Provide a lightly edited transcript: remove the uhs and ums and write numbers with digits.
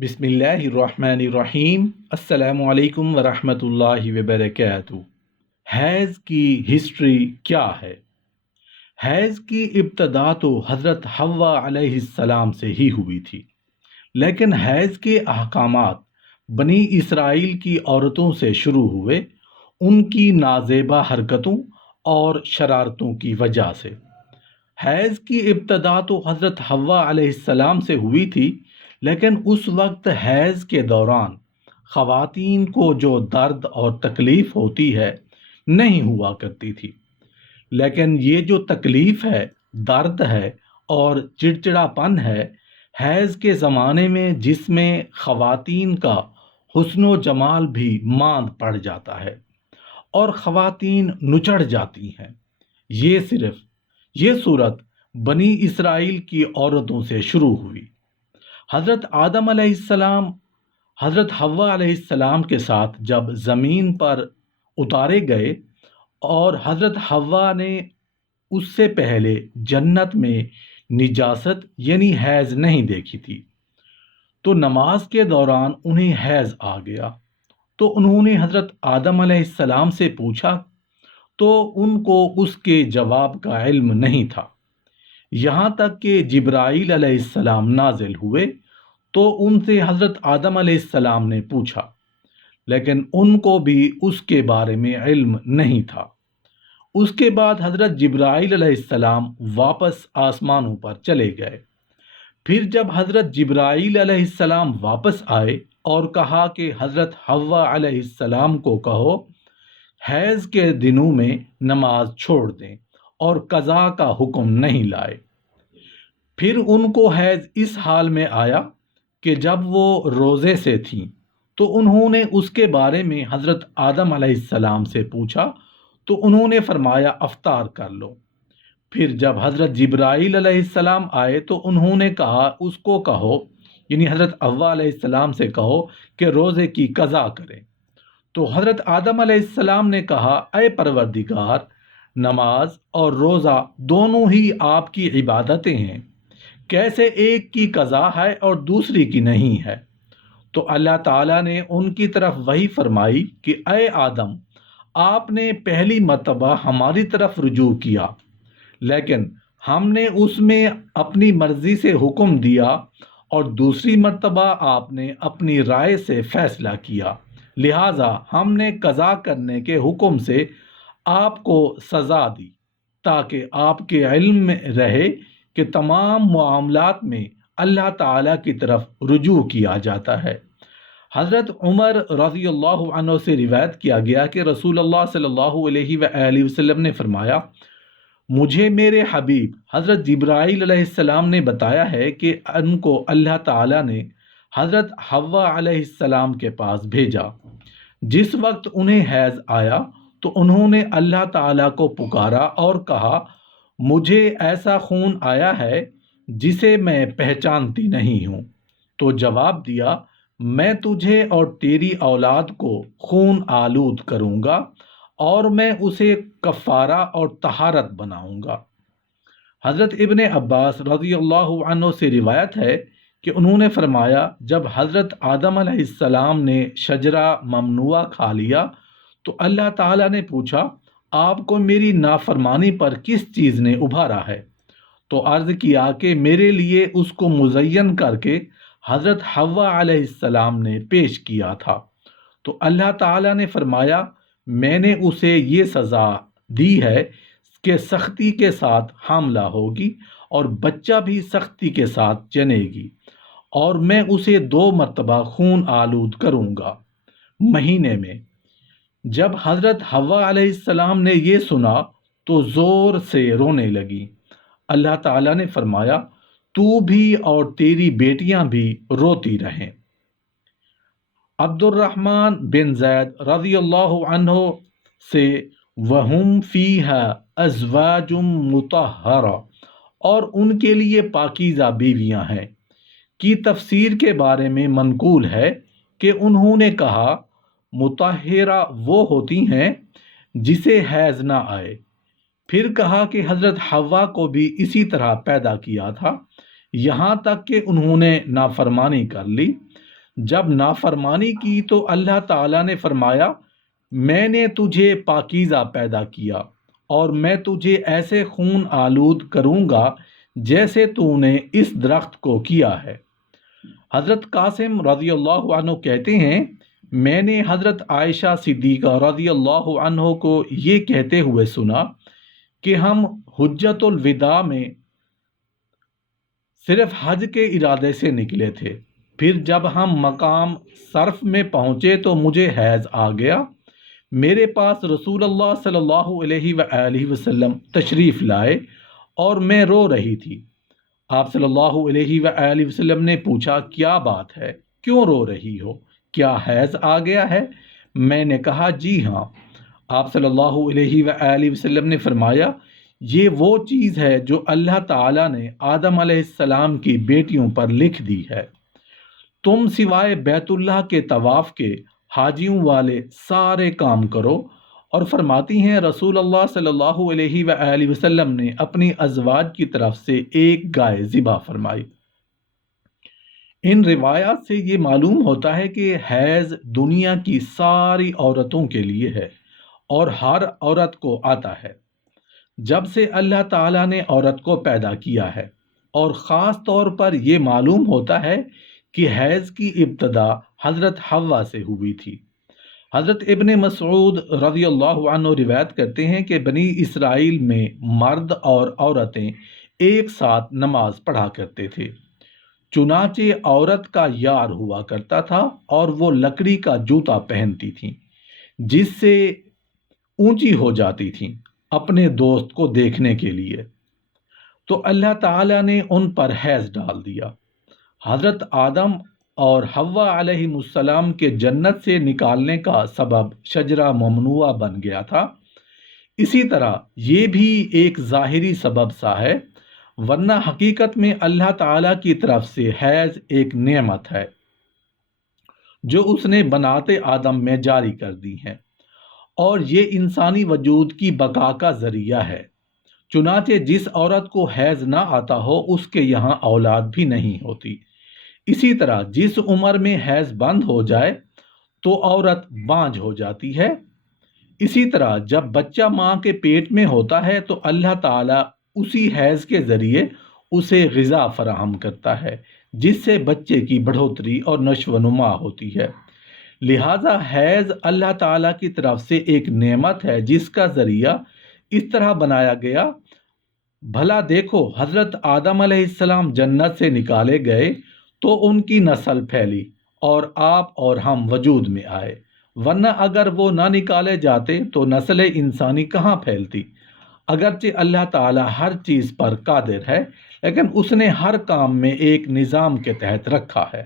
بسم اللہ الرحمن الرحیم۔ السلام علیکم ورحمۃ اللہ وبرکاتہ۔ حیض کی ہسٹری کیا ہے؟ حیض کی ابتدا تو حضرت حوا علیہ السلام سے ہی ہوئی تھی، لیکن حیض کے احکامات بنی اسرائیل کی عورتوں سے شروع ہوئے، ان کی نازیبا حرکتوں اور شرارتوں کی وجہ سے۔ حیض کی ابتدا تو حضرت حوا علیہ السلام سے ہوئی تھی، لیکن اس وقت حیض کے دوران خواتین کو جو درد اور تکلیف ہوتی ہے نہیں ہوا کرتی تھی، لیکن یہ جو تکلیف ہے، درد ہے اور چڑچڑاپن ہے، حیض کے زمانے میں جس میں خواتین کا حسن و جمال بھی ماند پڑ جاتا ہے اور خواتین نچڑ جاتی ہیں، یہ صورت بنی اسرائیل کی عورتوں سے شروع ہوئی۔ حضرت آدم علیہ السلام حضرت حوا علیہ السلام کے ساتھ جب زمین پر اتارے گئے اور حضرت حوا نے اس سے پہلے جنت میں نجاست یعنی حیض نہیں دیکھی تھی، تو نماز کے دوران انہیں حیض آ گیا، تو انہوں نے حضرت آدم علیہ السلام سے پوچھا، تو ان کو اس کے جواب کا علم نہیں تھا، یہاں تک کہ جبرائیل علیہ السلام نازل ہوئے تو ان سے حضرت آدم علیہ السلام نے پوچھا، لیکن ان کو بھی اس کے بارے میں علم نہیں تھا۔ اس کے بعد حضرت جبرائیل علیہ السلام واپس آسمانوں پر چلے گئے۔ پھر جب حضرت جبرائیل علیہ السلام واپس آئے اور کہا کہ حضرت حوا علیہ السلام کو کہو حیض کے دنوں میں نماز چھوڑ دیں اور قضا کا حکم نہیں لائے۔ پھر ان کو حیض اس حال میں آیا کہ جب وہ روزے سے تھیں تو انہوں نے اس کے بارے میں حضرت آدم علیہ السلام سے پوچھا، تو انہوں نے فرمایا افطار کر لو۔ پھر جب حضرت جبرائیل علیہ السلام آئے تو انہوں نے کہا اس کو کہو، یعنی حضرت حوا علیہ السلام سے کہو کہ روزے کی قضا کریں۔ تو حضرت آدم علیہ السلام نے کہا اے پروردگار، نماز اور روزہ دونوں ہی آپ کی عبادتیں ہیں، کیسے ایک کی قضا ہے اور دوسری کی نہیں ہے؟ تو اللہ تعالیٰ نے ان کی طرف وحی فرمائی کہ اے آدم، آپ نے پہلی مرتبہ ہماری طرف رجوع کیا، لیکن ہم نے اس میں اپنی مرضی سے حکم دیا اور دوسری مرتبہ آپ نے اپنی رائے سے فیصلہ کیا، لہٰذا ہم نے قضا کرنے کے حکم سے آپ کو سزا دی تاکہ آپ کے علم میں رہے کہ تمام معاملات میں اللہ تعالیٰ کی طرف رجوع کیا جاتا ہے۔ حضرت عمر رضی اللہ عنہ سے روایت کیا گیا کہ رسول اللہ صلی اللہ علیہ وآلہ وسلم نے فرمایا، مجھے میرے حبیب حضرت جبرائیل علیہ السلام نے بتایا ہے کہ ان کو اللہ تعالیٰ نے حضرت حوا علیہ السلام کے پاس بھیجا۔ جس وقت انہیں حیض آیا تو انہوں نے اللہ تعالیٰ کو پکارا اور کہا، مجھے ایسا خون آیا ہے جسے میں پہچانتی نہیں ہوں۔ تو جواب دیا، میں تجھے اور تیری اولاد کو خون آلود کروں گا اور میں اسے کفارہ اور طہارت بناؤں گا۔ حضرت ابن عباس رضی اللہ عنہ سے روایت ہے کہ انہوں نے فرمایا، جب حضرت آدم علیہ السلام نے شجرہ ممنوعہ کھا لیا تو اللہ تعالیٰ نے پوچھا، آپ کو میری نافرمانی پر کس چیز نے ابھارا ہے؟ تو عرض کیا کہ میرے لیے اس کو مزین کر کے حضرت حوا علیہ السلام نے پیش کیا تھا۔ تو اللہ تعالیٰ نے فرمایا، میں نے اسے یہ سزا دی ہے کہ سختی کے ساتھ حاملہ ہوگی اور بچہ بھی سختی کے ساتھ جنے گی، اور میں اسے 2 مرتبہ خون آلود کروں گا مہینے میں۔ جب حضرت حوا علیہ السلام نے یہ سنا تو زور سے رونے لگی۔ اللہ تعالیٰ نے فرمایا، تو بھی اور تیری بیٹیاں بھی روتی رہیں۔ عبد الرحمن بن زید رضی اللہ عنہ سے وہم فیہا ازواج مطہرہ، اور ان کے لیے پاکیزہ بیویاں ہیں، کی تفسیر کے بارے میں منقول ہے کہ انہوں نے کہا مطہرہ وہ ہوتی ہیں جسے حیض نہ آئے۔ پھر کہا کہ حضرت حوا کو بھی اسی طرح پیدا کیا تھا، یہاں تک کہ انہوں نے نافرمانی کر لی، جب نافرمانی کی تو اللہ تعالیٰ نے فرمایا میں نے تجھے پاکیزہ پیدا کیا اور میں تجھے ایسے خون آلود کروں گا جیسے تو نے اس درخت کو کیا ہے۔ حضرت قاسم رضی اللہ عنہ کہتے ہیں میں نے حضرت عائشہ صدیقہ رضی اللہ عنہ کو یہ کہتے ہوئے سنا کہ ہم حجت الوداع میں صرف حج کے ارادے سے نکلے تھے، پھر جب ہم مقام صرف میں پہنچے تو مجھے حیض آ گیا۔ میرے پاس رسول اللہ صلی اللہ علیہ وآلہ وسلم تشریف لائے اور میں رو رہی تھی۔ آپ صلی اللہ علیہ وآلہ وسلم نے پوچھا کیا بات ہے، کیوں رو رہی ہو، کیا حیض آ گیا ہے؟ میں نے کہا جی ہاں۔ آپ صلی اللہ علیہ وآلہ وسلم نے فرمایا یہ وہ چیز ہے جو اللہ تعالیٰ نے آدم علیہ السلام کی بیٹیوں پر لکھ دی ہے۔ تم سوائے بیت اللہ کے طواف کے حاجیوں والے سارے کام کرو۔ اور فرماتی ہیں رسول اللہ صلی اللہ علیہ وآلہ وسلم نے اپنی ازواج کی طرف سے ایک گائے ذبح فرمائی۔ ان روایات سے یہ معلوم ہوتا ہے کہ حیض دنیا کی ساری عورتوں کے لیے ہے اور ہر عورت کو آتا ہے جب سے اللہ تعالیٰ نے عورت کو پیدا کیا ہے، اور خاص طور پر یہ معلوم ہوتا ہے کہ حیض کی ابتدا حضرت حوا سے ہوئی تھی۔ حضرت ابن مسعود رضی اللہ عنہ روایت کرتے ہیں کہ بنی اسرائیل میں مرد اور عورتیں ایک ساتھ نماز پڑھا کرتے تھے، چنانچہ عورت کا یار ہوا کرتا تھا اور وہ لکڑی کا جوتا پہنتی تھیں جس سے اونچی ہو جاتی تھیں اپنے دوست کو دیکھنے کے لیے، تو اللہ تعالیٰ نے ان پر حیض ڈال دیا۔ حضرت آدم اور حوا علیہ السلام کے جنت سے نکالنے کا سبب شجرہ ممنوعہ بن گیا تھا۔ اسی طرح یہ بھی ایک ظاہری سبب سا ہے، ورنہ حقیقت میں اللہ تعالیٰ کی طرف سے حیض ایک نعمت ہے جو اس نے بنات آدم میں جاری کر دی ہے، اور یہ انسانی وجود کی بقا کا ذریعہ ہے۔ چنانچہ جس عورت کو حیض نہ آتا ہو اس کے یہاں اولاد بھی نہیں ہوتی۔ اسی طرح جس عمر میں حیض بند ہو جائے تو عورت بانجھ ہو جاتی ہے۔ اسی طرح جب بچہ ماں کے پیٹ میں ہوتا ہے تو اللہ تعالیٰ اسی حیض کے ذریعے اسے غذا فراہم کرتا ہے جس سے بچے کی بڑھوتری اور نشو و نما ہوتی ہے۔ لہذا حیض اللہ تعالیٰ کی طرف سے ایک نعمت ہے جس کا ذریعہ اس طرح بنایا گیا۔ بھلا دیکھو حضرت آدم علیہ السلام جنت سے نکالے گئے تو ان کی نسل پھیلی اور آپ اور ہم وجود میں آئے، ورنہ اگر وہ نہ نکالے جاتے تو نسل انسانی کہاں پھیلتی۔ اگرچہ اللہ تعالیٰ ہر چیز پر قادر ہے، لیکن اس نے ہر کام میں ایک نظام کے تحت رکھا ہے۔